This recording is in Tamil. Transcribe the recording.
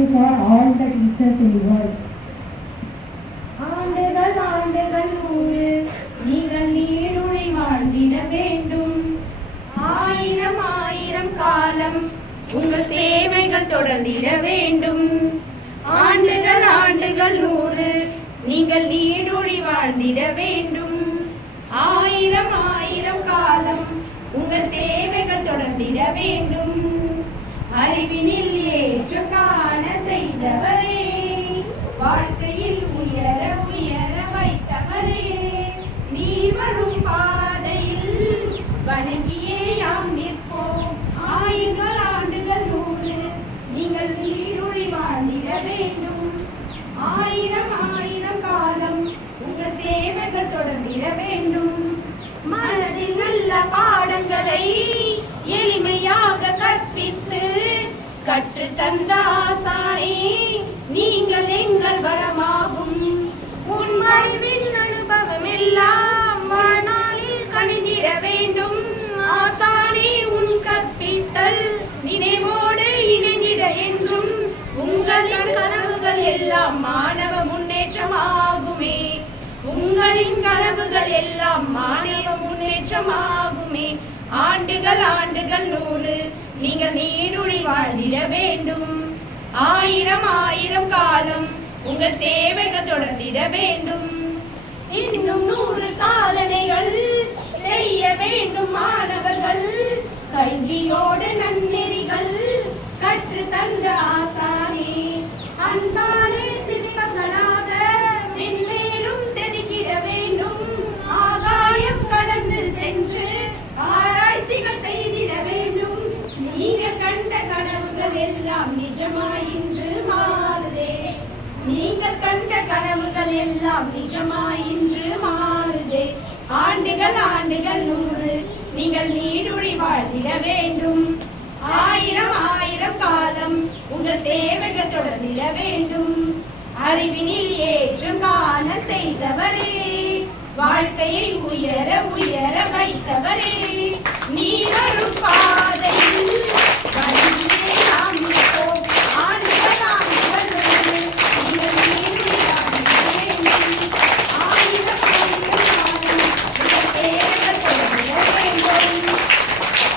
you for all the teachers in the world. ஆண்டுகள் ஆண்டுகள் நூறு நீங்கள் நீடுழி வாழ்ந்திட வேண்டும். ஆயிரம் ஆயிரம் காலம் உங்கள் சேவைகள் தொடர்ந்திட வேண்டும். ஆண்டுகள் ஆண்டுகள் நூறு நீங்கள் நீடுழி வாழ்ந்திட வேண்டும். ஆயிரம் ஆயிரம் காலம் உங்கள் சேவைகள் தொடர்ந்திட வேண்டும். அறிவினில் ஏற்றம் காண செய்தவரே, வாழ்க்கையில் உயர உயர வைத்தவரே, நீர் வரும் பாதையில் வணங்கியே யாம் நிற்போம். ஆயிரம் ஆண்டுகள் நூறு நீங்கள் நீடுழி வாழ்ந்திட வேண்டும். ஆயிரம் ஆயிரம் காலம் உங்கள் சேவைகள் தொடர்ந்திட வேண்டும். மனதில் நல்ல பாடங்களை எளிமையாக கற்பித்து கற்று தந்த ஆசானே, நீங்கள் எங்கள் வரமாகும். உன் அறிவின் அனுபவம் எல்லாம் வாழ்நாளில் கணிந்திட வேண்டும். ஆசானே, உன் கற்பித்தல் நினைவோடு இணைந்திட என்றும். உங்களின் கனவுகள் எல்லாம் மாணவ முன்னேற்றமாகுமே. உங்களின் கனவுகள் எல்லாம் மாணவ முன்னேற்றமாகுமே. ஆண்டுகள் ஆண்டுகள் நூறு நீங்கள் நீடுழி வாழ்ந்திட வேண்டும். ஆயிரம் ஆயிரம் காலம் உங்கள் சேவைகள் தொடர்ந்திட வேண்டும். இன்னும் 100 சாதனைகள் செய்ய வேண்டும் மாணவர்கள். கல்வியோடு நன்னெறிகள் கற்று தந்த ஆசானே, அன்பான சிற்பங்களாக மென்மேலும் செதுக்கிட வேண்டும். ஆகாயம் கடந்து சென்று ஆராய்ச்சிகள் செய்திட வேண்டும். நீங்க கண்ட கனவுகள் எல்லாம் நிஜமாய் இன்று மாறுதே. நீங்கள் கண்ட கனவுகள் எல்லாம் நிஜமாய் இன்று மாறுதே. ஆண்டுகள் ஆண்டுகள் நூறு நீங்கள் நீடுழி வாழ்ந்திட வேண்டும். ஆயிரம் ஆயிரம் காலம் உங்கள் சேவைகள் தொடர்ந்திட வேண்டும். அறிவினில் ஏற்றம் காண செய்தவரே, வாழ்க்கையை உயர உயர வைத்தவரே, நீ வரும்